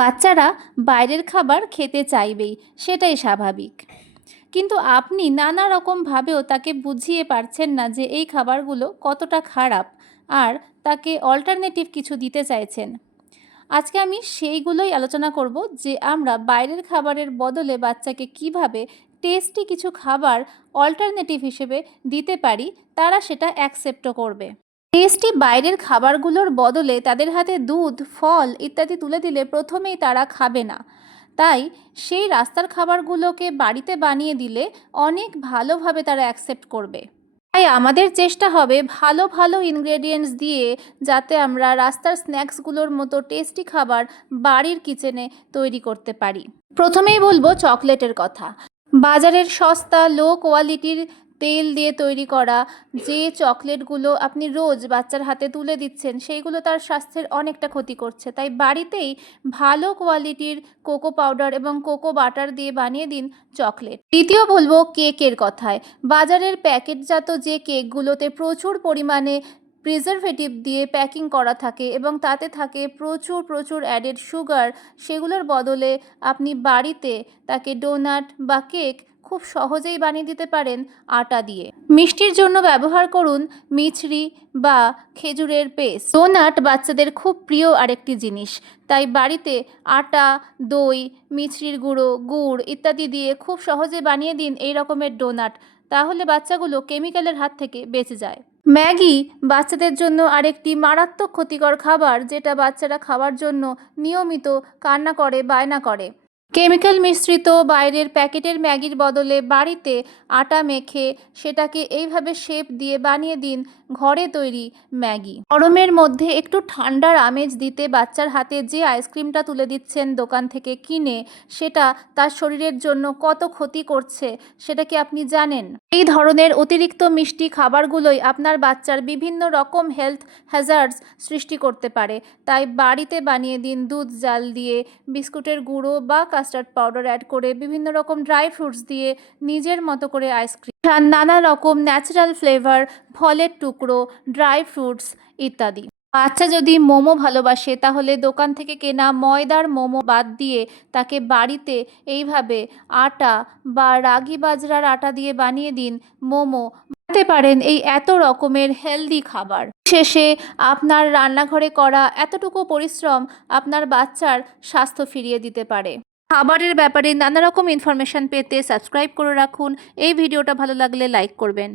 বাচ্চারা বাইরের খাবার খেতে চাইবেই, সেটাই স্বাভাবিক। কিন্তু আপনি নানা রকমভাবেও তাকে বুঝিয়ে পারছেন না যে এই খাবারগুলো কতটা খারাপ, আর তাকে অল্টারনেটিভ কিছু দিতে চাইছেন। আজকে আমি সেইগুলোই আলোচনা করব যে আমরা বাইরের খাবারের বদলে বাচ্চাকে কিভাবে টেস্টি কিছু খাবার অল্টারনেটিভ হিসেবে দিতে পারি, তারা সেটা অ্যাকসেপ্টও করবে। টেস্টি বাইরের খাবারগুলোর বদলে তাদের হাতে দুধ, ফল ইত্যাদি তুলে দিলে প্রথমেই তারা খাবে না। তাই সেই রাস্তার খাবারগুলোকে বাড়িতে বানিয়ে দিলে অনেক ভালোভাবে তারা অ্যাকসেপ্ট করবে। তাই আমাদের চেষ্টা হবে ভালো ভালো ইনগ্রেডিয়েন্টস দিয়ে যাতে আমরা রাস্তার স্ন্যাক্সগুলোর মতো টেস্টি খাবার বাড়ির কিচেনে তৈরি করতে পারি। প্রথমেই বলবো চকলেটের কথা। বাজারের সস্তা লো কোয়ালিটির তেল দিয়ে তৈরি করা যে চকলেটগুলো আপনি রোজ বাচ্চার হাতে তুলে দিচ্ছেন, সেইগুলো তার স্বাস্থ্যের অনেকটা ক্ষতি করছে। তাই বাড়িতেই ভালো কোয়ালিটির কোকো পাউডার এবং কোকো বাটার দিয়ে বানিয়ে দিন চকলেট। দ্বিতীয় বলবো কেকের কথায়। বাজারের প্যাকেটজাত যে কেকগুলোতে প্রচুর পরিমাণে প্রিজারভেটিভ দিয়ে প্যাকিং করা থাকে এবং তাতে থাকে প্রচুর প্রচুর অ্যাডেড সুগার, সেগুলোর বদলে আপনি বাড়িতে তাকে ডোনাট বা কেক খুব সহজেই বানিয়ে দিতে পারেন আটা দিয়ে। মিষ্টির জন্য ব্যবহার করুন মিছরি বা খেজুরের পেস্ট। ডোনাট বাচ্চাদের খুব প্রিয় আরেকটি জিনিস, তাই বাড়িতে আটা, দই, মিছরির গুঁড়ো, গুড় ইত্যাদি দিয়ে খুব সহজে বানিয়ে দিন এই রকমের ডোনাট। তাহলে বাচ্চাগুলো কেমিক্যালের হাত থেকে বেঁচে যায়। ম্যাগি বাচ্চাদের জন্য আরেকটি মারাত্মক ক্ষতিকর খাবার, যেটা বাচ্চারা খাওয়ার জন্য নিয়মিত কান্না করে, বায়না করে। কেমিক্যাল মিশ্রিত বাইরের প্যাকেটের ম্যাগির বদলে বাড়িতে আটা মেখে সেটাকে এইভাবে শেপ দিয়ে বানিয়ে দিন ঘরে তৈরি ম্যাগি। গরমের মধ্যে একটু ঠান্ডার আমেজ দিতে বাচ্চার হাতে যে আইসক্রিমটা তুলে দিচ্ছেন দোকান থেকে কিনে, সেটা তার শরীরের জন্য কত ক্ষতি করছে সেটা কি আপনি জানেন? এই ধরনের অতিরিক্ত মিষ্টি খাবারগুলোই আপনার বাচ্চার বিভিন্ন রকম হেলথ হ্যাজার্ডস সৃষ্টি করতে পারে। তাই বাড়িতে বানিয়ে দিন দুধ জাল দিয়ে, বিস্কুটের গুঁড়ো বা কাস্টার্ড পাউডার অ্যাড করে, বিভিন্ন রকম ড্রাই ফ্রুটস দিয়ে নিজের মতো করে আইসক্রিম, নানা রকম ন্যাচারাল ফ্লেভার, ফলের টুকরো, ড্রাই ফ্রুটস ইত্যাদি। বাচ্চা যদি মোমো ভালোবাসে তাহলে দোকান থেকে কেনা ময়দার মোমো বাদ দিয়ে তাকে বাড়িতে এইভাবে আটা বা রাগি বাজরার আটা দিয়ে বানিয়ে দিন মোমো। বানাতে পারেন এই এত রকমের হেলদি খাবার। শেষে আপনার রান্নাঘরে করা এতটুকু পরিশ্রম আপনার বাচ্চার স্বাস্থ্য ফিরিয়ে দিতে পারে। খাবারের ব্যাপারে নানা রকম ইনফরমেশন পেতে সাবস্ক্রাইব করে রাখুন। এই ভিডিওটা ভালো লাগলে লাইক করবেন।